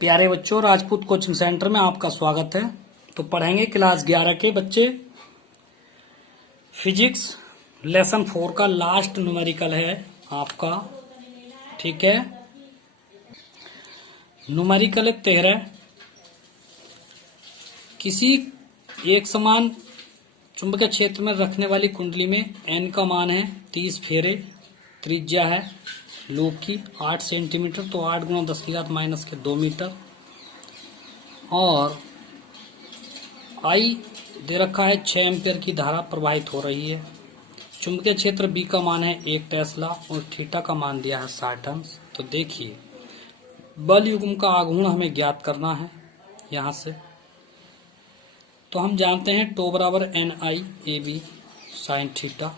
प्यारे बच्चों, Rajput coaching centre में आपका स्वागत है। तो पढ़ेंगे क्लास 11 के बच्चे फिजिक्स लेसन 4 का लास्ट न्यूमेरिकल है आपका। ठीक है, न्यूमेरिकल है 13। किसी एक समान चुंबकीय क्षेत्र में रखने वाली कुंडली में n का मान है 30 फेरे, त्रिज्या है लूप की 8 सेंटीमीटर, तो 8 गुणा 10 की घात माइनस के 2 मीटर, और I दे रखा है 6 एम्पियर की धारा प्रवाहित हो रही है। चुंबकीय क्षेत्र B का मान है 1 टेस्ला और थीटा का मान दिया है 60 अंश। तो देखिए, बल युग्म का आघूर्ण हमें ज्ञात करना है यहां से। तो हम जानते हैं टो बराबर NI/AB साइन थीटा।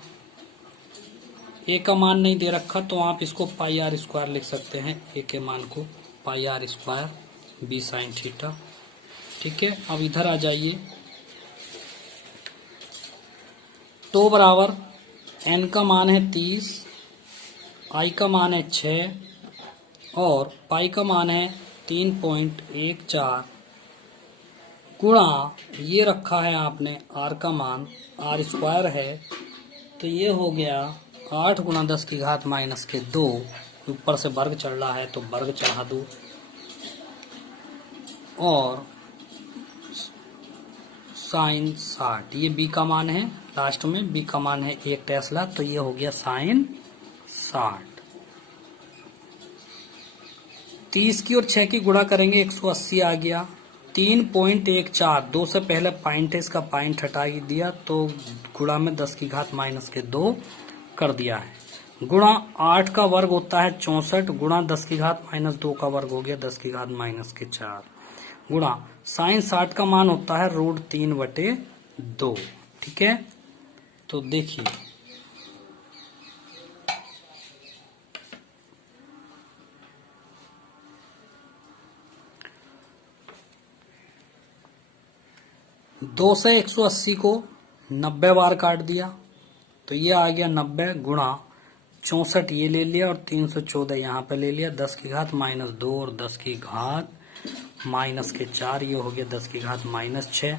ए का मान नहीं दे रखा तो आप इसको पाई आर स्क्वायर लिख सकते हैं, ए के मान को pi R square B sine theta. ठीक है, अब इधर आ जाइए। टो बराबर एन का मान है 30, आई का मान है 6 और पाई का मान है 3.14 गुणा ये रखा है आपने आर का मान, आर स्क्वायर है तो ये हो गया 8 गुणा 10 की घात माइनस के 2। ऊपर से वर्ग चढ़ रहा है तो वर्ग चढ़ा दो, और साइन 60। ये बी का मान है, लास्ट में बी का मान है 1 टेस्ला, तो ये हो गया साइन 60। 30 की और 6 की गुणा करेंगे 180 आ गया। 3.14, 2 से पहले पॉइंट है, इसका पॉइंट हटा दिया तो गुणा में 10 की घात माइनस के 2 कर दिया है। गुणा 8 का वर्ग होता है 64, गुणा 10 की घात माइनस 2 का वर्ग हो गया 10 की घात माइनस के 4, गुणा साइन 60 का मान होता है √3/2। ठीक है, तो देखिए दो से 180 को 90 बार काट दिया तो ये आ गया 90 गुणा 64 ये ले लिया और 314 यहाँ पे ले लिया, 10 की घात माइनस 2 और 10 की घात माइनस के 4, ये हो गया 10 की घात माइनस 6,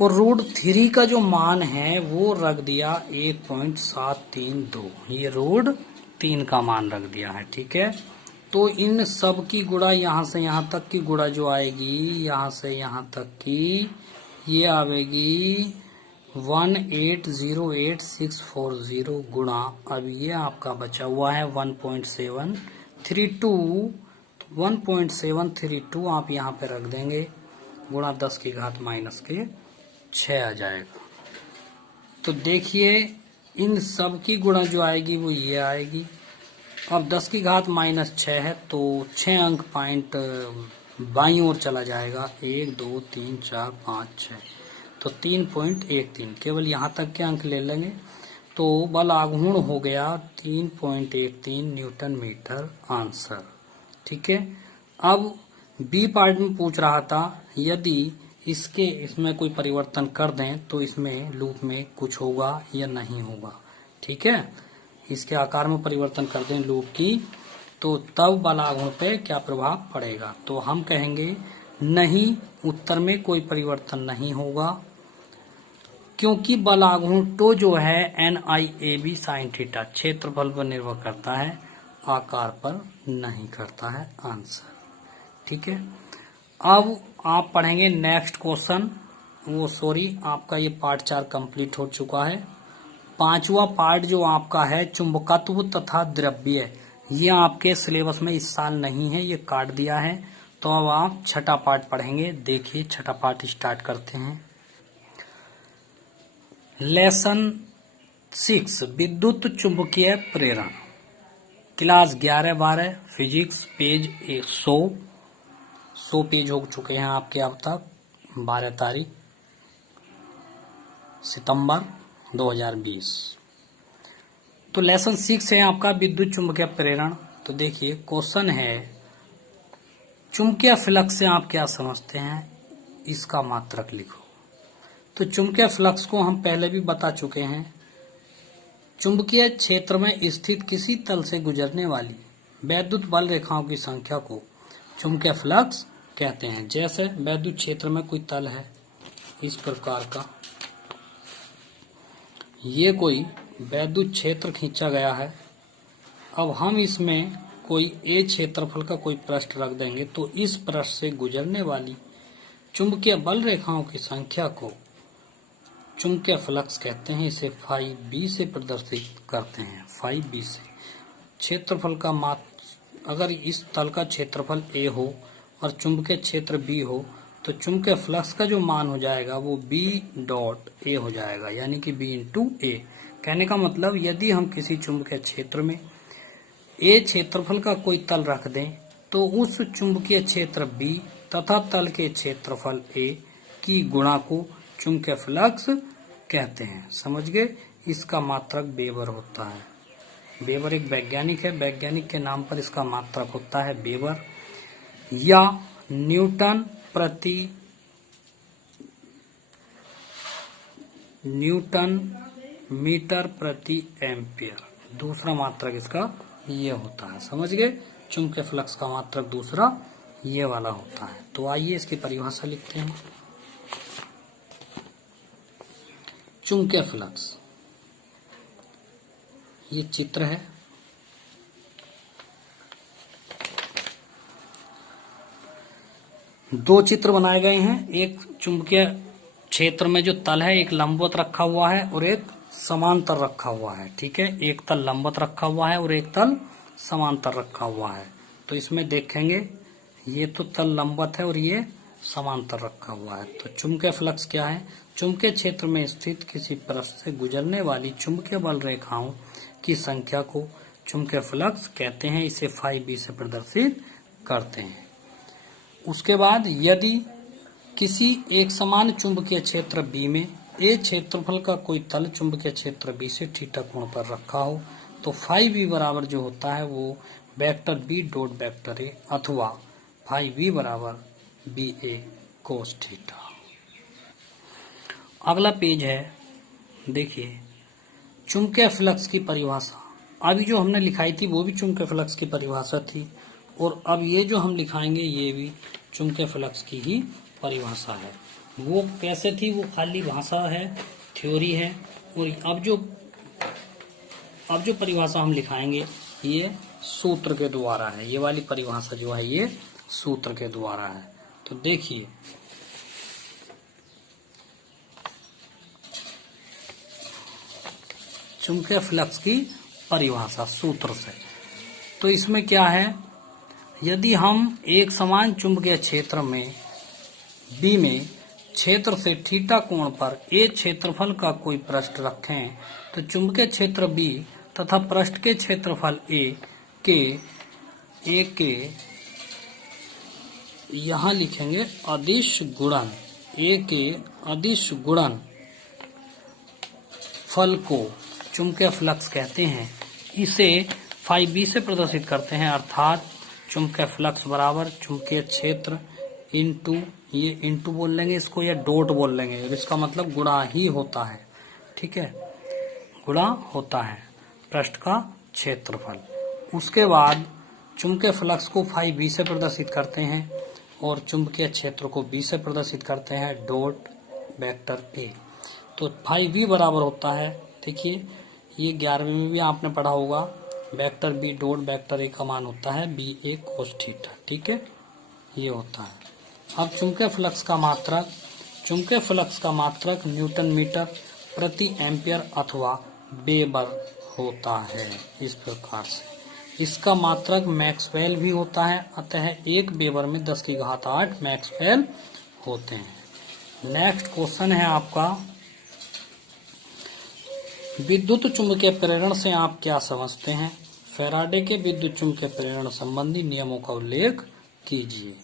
और √3 का जो मान है वो रख दिया 1.732, ये √3 का मान रख दिया है। ठीक है, तो इन सब की गुणा यहाँ से यहाँ तक की गुणा जो आएगी, यहाँ से यहाँ तक की ये आवेगी 1808640 गुणा, अब ये आपका बचा हुआ है 1.732 आप यहाँ पे रख देंगे, गुणा 10 की घात माइनस के 6 आ जाएगा। तो देखिए इन सब की गुणा जो आएगी वो ये आएगी। अब 10 की घात माइनस 6 है तो 6 अंक पॉइंट बाईं ओर चला जाएगा, 1 2 3 4 5 6, तो 3.13 केवल यहाँ तक के अंक ले लेंगे तो बल आघूर्ण हो गया 3.13 न्यूटन मीटर आंसर। ठीक है, अब बी पार्ट में पूछ रहा था यदि इसमें कोई परिवर्तन कर दें तो इसमें लूप में कुछ होगा या नहीं होगा। ठीक है, इसके आकार में परिवर्तन कर दें लूप की तो तब बल आघूर्ण पे क्या प्रभाव पड़ेगा, तो हम कहेंगे नहीं, उत्तर में कोई परिवर्तन नहीं होगा क्योंकि बल आघूर्ण तो जो है NI/AB साइन थीटा क्षेत्रफल पर निर्भर करता है, आकार पर नहीं करता है आंसर। ठीक है, अब आप पढ़ेंगे नेक्स्ट क्वेश्चन, आपका ये पार्ट 4 कंप्लीट हो चुका है। 5वां पार्ट जो आपका है चुंबकत्व तथा द्रव्य, ये आपके सिलेबस में इस साल नहीं है, ये काट दिया है। तो अब आप छठा पार्ट पढ़ेंगे। देखिए छठा पार्ट स्टार्ट करते हैं। लेसन 6 विद्युत चुंबकीय प्रेरण, क्लास 11-12 फिजिक्स, पेज 100 पेज हो चुके हैं आपके अब तक, 12 तारीख सितंबर 2020। तो लेसन 6 है आपका विद्युत चुंबकीय प्रेरण। तो देखिए क्वेश्चन है चुंबकीय फ्लक्स से आप क्या समझते हैं, इसका मात्रक लिखो। तो चुंबकीय फ्लक्स को हम पहले भी बता चुके हैं, चुंबकीय क्षेत्र में स्थित किसी तल से गुजरने वाली वैद्युत बल रेखाओं की संख्या को चुंबकीय फ्लक्स कहते हैं। जैसे वैद्युत क्षेत्र में कोई तल है इस प्रकार का, ये कोई वैद्युत क्षेत्र खींचा गया है। अब हम इसमें कोई ए क्षेत्रफल का कोई पृष्ठ रख देंगे तो इस पृष्ठ से गुजरने वाली चुंबकीय बल रेखाओं की संख्या को चुंबकीय फ्लक्स कहते हैं। इसे फाई बी से प्रदर्शित करते हैं। फाई बी से क्षेत्रफल का अगर इस तल का क्षेत्रफल ए हो और चुंबकीय क्षेत्र बी हो तो चुंबकीय फ्लक्स का जो मान हो जाएगा वो बी डॉट ए हो जाएगा, यानी कि बी इंटू ए। कहने का मतलब यदि हम किसी चुंबकीय क्षेत्र में ए क्षेत्रफल का कोई तल रख दें तो उस चुंबकीय क्षेत्र बी तथा तल के क्षेत्रफल ए की गुणा को चुंबकीय फ्लक्स कहते हैं। समझ गए? इसका मात्रक वेबर होता है। वेबर एक वैज्ञानिक है, वैज्ञानिक के नाम पर इसका मात्रक होता है वेबर या न्यूटन मीटर प्रति एम्पियर। दूसरा मात्रक इसका ये होता है। समझ गए? चुंबकीय फ्लक्स का मात्रक दूसरा ये वाला होता है। तो आइए इसकी परिभाषा लिखते हैं। चुंबकीय फ्लक्स, ये चित्र है। दो चित्र बनाए गए हैं। एक चुंबकीय क्षेत्र में जो तल है एक लंबवत रखा हुआ है और एक समांतर रखा हुआ है। ठीक है, एक तल लंबवत रखा हुआ है और एक तल समांतर रखा हुआ है। तो इसमें देखेंगे ये तो तल लंबवत है और ये समांतर रखा हुआ है। तो चुंबकीय फ्लक्स क्या है? चुंबकीय क्षेत्र में स्थित किसी पृष्ठ से गुजरने वाली चुंबकीय बल रेखाओं की संख्या को चुंबकीय फ्लक्स कहते हैं। इसे फाई बी से प्रदर्शित करते हैं। उसके बाद यदि किसी एक समान चुंबकीय क्षेत्र बी में ए क्षेत्रफल का कोई तल चुंबकीय क्षेत्र बी से थीटा कोण पर रखा हो तो फाई बी बराबर जो होता है वो vector B dot vector A अथवा फाई बी बराबर बी ए कोस थीटा। अगला पेज है, देखिए चुंबकीय फ्लक्स की परिभाषा। अभी जो हमने लिखाई थी वो भी चुंबकीय फ्लक्स की परिभाषा थी और अब ये जो हम लिखाएंगे ये भी चुंबकीय फ्लक्स की ही परिभाषा है। वो कैसे थी? वो खाली भाषा है, थ्योरी है। और अब जो परिभाषा हम लिखाएंगे ये सूत्र के द्वारा है। ये वाली परिभाषा जो है ये सूत्र के द्वारा है। तो देखिए चुंबकीय फ्लक्स की परिभाषा सूत्र से। तो इसमें क्या है? यदि हम एक समान चुंबकीय क्षेत्र में बी में क्षेत्र से थीटा कोण पर ए क्षेत्रफल का कोई पृष्ठ रखें तो चुंबकीय क्षेत्र बी तथा पृष्ठ के क्षेत्रफल ए के यहाँ लिखेंगे अदिश गुणन, ए के अदिश गुणन फल को चुंबकीय फ्लक्स कहते हैं। इसे फाई बी से प्रदर्शित करते हैं, अर्थात चुंबकीय फ्लक्स बराबर चुंबकीय क्षेत्र इंटू, ये इंटू बोल लेंगे इसको या डॉट बोल लेंगे, इसका मतलब गुणा ही होता है। ठीक है, गुणा होता है पृष्ठ का क्षेत्रफल। उसके बाद चुंबकीय फ्लक्स को फाई बी से प्रदर्शित करते हैं और चुंबकीय क्षेत्र को बी से प्रदर्शित करते हैं डॉट वेक्टर ए। तो फाई बी बराबर होता है, देखिए ये 11वीं में भी आपने पढ़ा होगा, vector B dot vector A का मान होता है बी ए कोस थीटा। ठीक है, ये होता है। अब चुंबकीय फ्लक्स का मात्रक न्यूटन मीटर प्रति एम्पियर अथवा वेबर होता है। इस प्रकार से इसका मात्रक मैक्सवेल भी होता है, अतः एक वेबर में 10 की घात 8 मैक्सवेल होते हैं। नेक्स्ट क्वेश्चन है आपका, विद्युत चुंबकीय प्रेरण से आप क्या समझते हैं? फैराडे के विद्युत चुंबकीय प्रेरण संबंधी नियमों का उल्लेख कीजिए।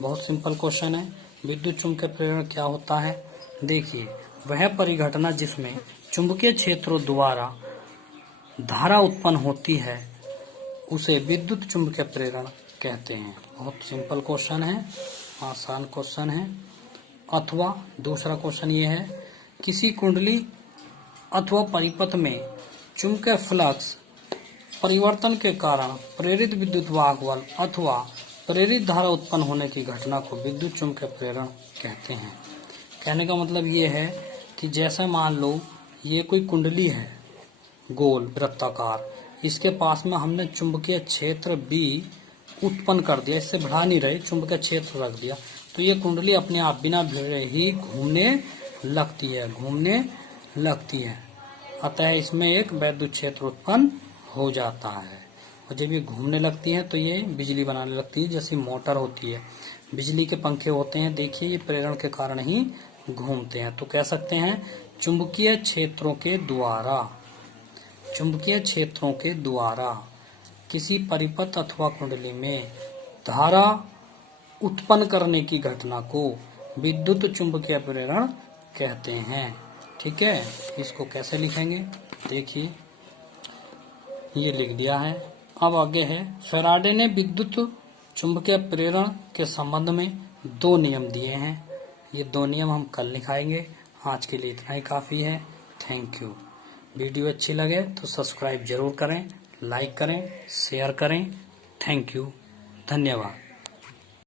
बहुत सिंपल क्वेश्चन है। विद्युत चुंबकीय प्रेरण क्या होता है? देखिए, वह परिघटना जिसमें चुंबकीय क्षेत्रों द्वारा धारा उत्पन्न होती है उसे विद्युत चुंबकीय प्रेरण कहते हैं। बहुत सिंपल क्वेश्चन है, आसान क्वेश्चन है। अथवा दूसरा क्वेश्चन ये है, किसी कुंडली अथवा परिपथ में चुंबकीय फ्लक्स परिवर्तन के कारण प्रेरित विद्युत वाहक बल अथवा प्रेरित धारा उत्पन्न होने की घटना को विद्युत चुम्बकीय प्रेरण कहते हैं। कहने का मतलब ये है कि जैसे मान लो ये कोई कुंडली है गोल वृत्ताकार, इसके पास में हमने चुंबकीय क्षेत्र B उत्पन्न कर दिया, इससे बढ़ा नहीं रहे, चुंबकीय क्षेत्र रख दिया, तो ये कुंडली अपने आप बिना भिड़े ही घूमने लगती है। अतः इसमें एक वैद्युत क्षेत्र उत्पन्न हो जाता है, और जब ये घूमने लगती है तो ये बिजली बनाने लगती है। जैसे मोटर होती है, बिजली के पंखे होते हैं, देखिए ये प्रेरण के कारण ही घूमते हैं। तो कह सकते हैं चुंबकीय क्षेत्रों के द्वारा किसी परिपथ अथवा कुंडली में धारा उत्पन्न करने की घटना को विद्युत चुंबकीय प्रेरण कहते हैं। ठीक है, इसको कैसे लिखेंगे, देखिए ये लिख दिया है। अब आगे है, फैराडे ने विद्युत चुंबकीय प्रेरण के संबंध में 2 नियम दिए हैं। ये 2 नियम हम कल लिखाएंगे। आज के लिए इतना ही काफी है। Thank you. वीडियो अच्छी लगे तो सब्सक्राइब जरूर करें, लाइक करें, शेयर करें। थैंक यू, धन्यवाद।